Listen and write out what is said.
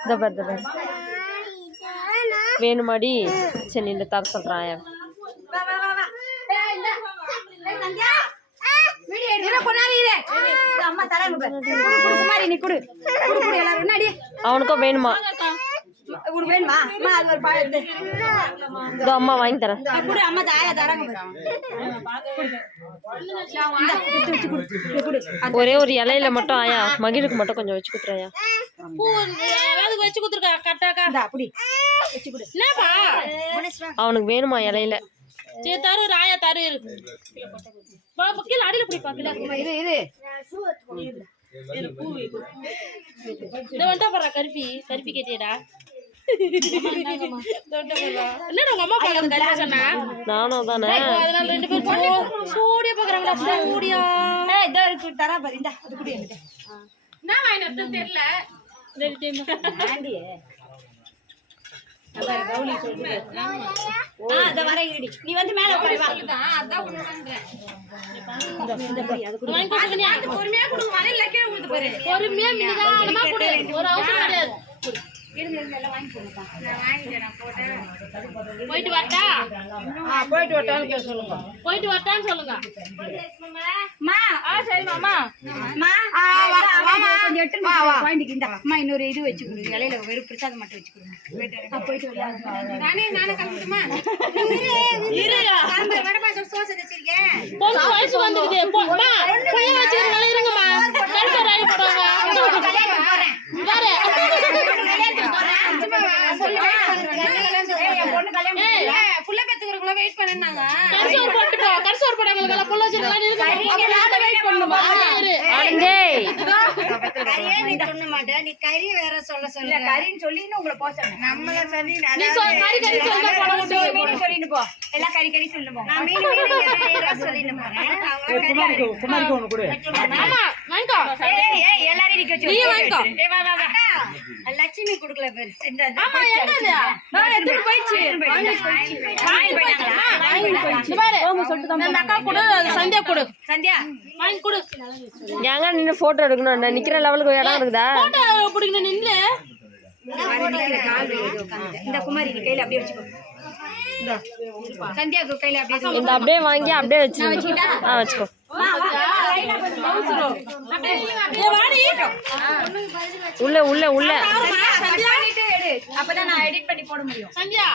இந்த பாரு இந்த பாரு வேணுமாடி சரி நின்று தர சொல்கிறேன். அவனுக்கும் வேணுமா? வேணுமா அம்மா அது ஒரு. இதோ அம்மா வாங்கி தரேன். குடு அம்மா தாயா தராங்க. ஒரே ஒரு இலையில மட்டும் ஆயா மகிழுக்கு மட்டும் கொஞ்சம் வச்சு ஏதாவது வச்சு கொடுத்துருக்கா கரெக்டாக்கா அப்படி வச்சு குடு. என்னப்பா? அவனுக்கு வேணுமா இலையில? சரி தரு ராயா தரு பாப்பா கீழே அடியில பிடிப்பா கீழே. இரு இரு இரு, பூ வை, பூ. இந்த வந்துட்டா போறா கருப்பி. கருப்பி கேட்டியடா. என்னடா உங்க அம்மா பாக்காத கருப்பி சொன்னா? நானும் தானே அதனால ரெண்டு பேரும் சூ- சூடியா பாக்குறாங்களா? சூடியா. ஏய், இதோ இருக்கு தரா பாரு இந்தா அது குடு என்கிட்ட. என்ன வாங்கினது தெரியல. ரெண்டு டைம். ஆண்டியே. அதான் கவுளி சொல்லுது. ஆ, இதோ வரேன் இருடி. நீ வந்து மேல உட்காரு, வா. இந்த, இந்த புடி, அது குடு. பொறுமையா கொடுங்க வலையில கீழே விழுந்து பாரு பொறுமையா கொடு. ஒரு அவசரம் கிடையாது. போயிட்டு வரட்டா போயிட்டு வரட்டான்னு சொல்லுங்க. போயிட்டு வரட்டான்னு சொல்லுங்க. அம்மா ஆ சரிம்மா அம்மா அம்மா கொஞ்சம் எடுத்துட்டு வா குழந்தைக்கு இந்தா. அம்மா இன்னொரு இது வச்சு கொடு. இலையில வெறும் பிரசாதம் மட்டும் வச்சு கொடுங்க. போயிட்டு நானே கிளம்பட்டுமா சோசை வச்சிருக்கேன் பொண்ணு வயசு வந்துருக்குது பொ- அம்மா, பையன் வச்சிருக்கனால இருங்கம்மா கருப்பை ராணி போடுவாங்க வேற வெயிட் பண்ணாங்க வெயிட் பண்ணுமா? நீ சொல்ல மாட்டே நீ கறி வேற சொல்ல சொல்ல கறின்னு சொல்லி உங்களை போக சொன்னேன். நம்மள சொல்லி நீ சொல் கறி கறி சொல்லி போட முடியும் மீன் சொல்லிட்டு போ. எல்லாம் கறி கறி சொல்லிட்டு போ. நான் மீன் மீன் சொல்லிட்டு போறேன். ஆமா வாங்கிக்கோ. ஏய் ஏய் எல்லாரையும் நிக்க வச்சு நீ வாங்கிக்கோ. ஏய் வா வா வா. லட்சுமி குடுக்கல பேர். இந்த இந்த ஆமா என்னது? நான் எடுத்து போயிச்சு வாங்கி வாங்கி போயிடுச்சா? இந்த பாரு. இந்த அக்கா கொடு சந்தியா கொடு. சந்தியா. வாங்கி கொடு. எங்க நின்று போட்டோ எடுக்கணும். நான் நிக்கிற லெவலுக்கு இடம் இருக்குதா? போட்டோ பிடிக்கணும் நின்று இந்த குமாரி நீ கையில அப்படியே வச்சுக்கோ. இந்த. சந்தியா கையில அப்படியே அப்படியே வாங்கி அப்படியே வச்சு ஆ வச்சுக்கோ. உள்ள உள்ள உள்ள. அப்பதான் நான் எடிட் பண்ணி போட முடியும். சந்தியா